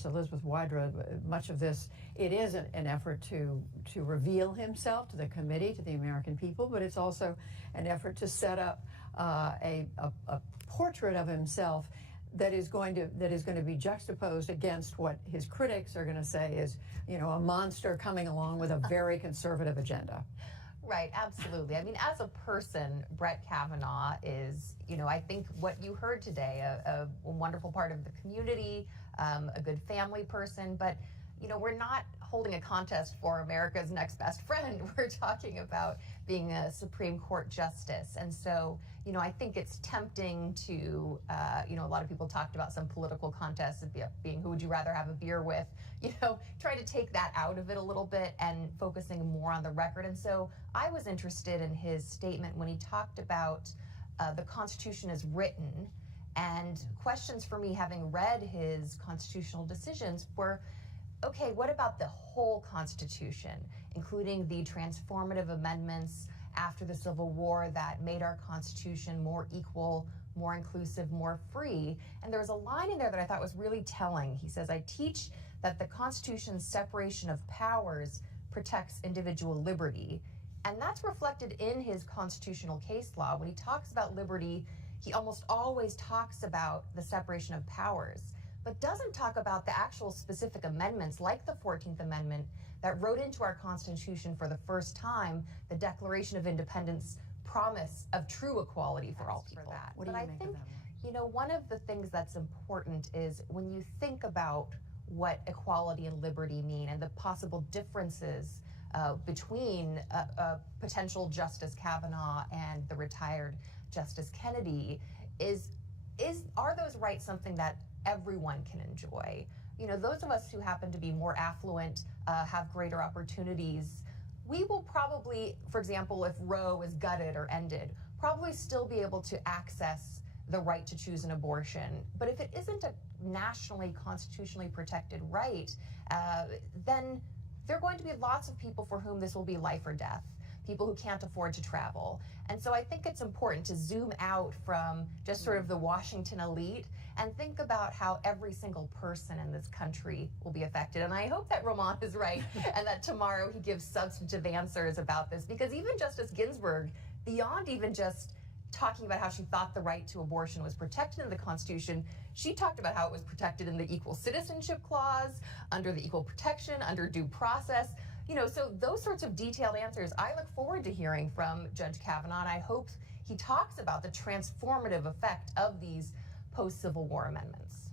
Chairperson Elizabeth Wydra, much of this, it is an effort to reveal himself to the committee, to the American people, but it's also an effort to set up a portrait of himself that is going to be juxtaposed against what his critics are going to say is, a monster coming along with a very conservative agenda. Right, absolutely. I mean, as a person, Brett Kavanaugh is, I think what you heard today, a wonderful part of the community, a good family person, but, we're not holding a contest for America's next best friend. We're talking about being a Supreme Court justice. And so, I think it's tempting to, a lot of people talked about some political contests being who would you rather have a beer with, try to take that out of it a little bit and focusing more on the record. And so I was interested in his statement when he talked about the Constitution as written, and questions for me, having read his constitutional decisions, were, okay, what about the whole Constitution, including the transformative amendments after the Civil War that made our Constitution more equal, more inclusive, more free? And there was a line in there that I thought was really telling. He says, I teach that the Constitution's separation of powers protects individual liberty. And that's reflected in his constitutional case law. When he talks about liberty, he almost always talks about the separation of powers, but doesn't talk about the actual specific amendments like the 14th Amendment that wrote into our Constitution for the first time the Declaration of Independence promise of true equality for all people. What do you make of that? One of the things that's important is when you think about what equality and liberty mean and the possible differences between potential Justice Kavanaugh and the retired Justice Kennedy, are those rights something that everyone can enjoy? Those of us who happen to be more affluent, have greater opportunities, we will probably, for example, if Roe is gutted or ended, probably still be able to access the right to choose an abortion. But if it isn't a nationally, constitutionally protected right, then there are going to be lots of people for whom this will be life or death, people who can't afford to travel. And so I think it's important to zoom out from just sort of the Washington elite and think about how every single person in this country will be affected. And I hope that Roman is right and that tomorrow he gives substantive answers about this, because even Justice Ginsburg, beyond even just talking about how she thought the right to abortion was protected in the Constitution, she talked about how it was protected in the Equal Citizenship Clause, under the Equal Protection, under due process. So those sorts of detailed answers I look forward to hearing from Judge Kavanaugh, and I hope he talks about the transformative effect of these post-Civil War amendments.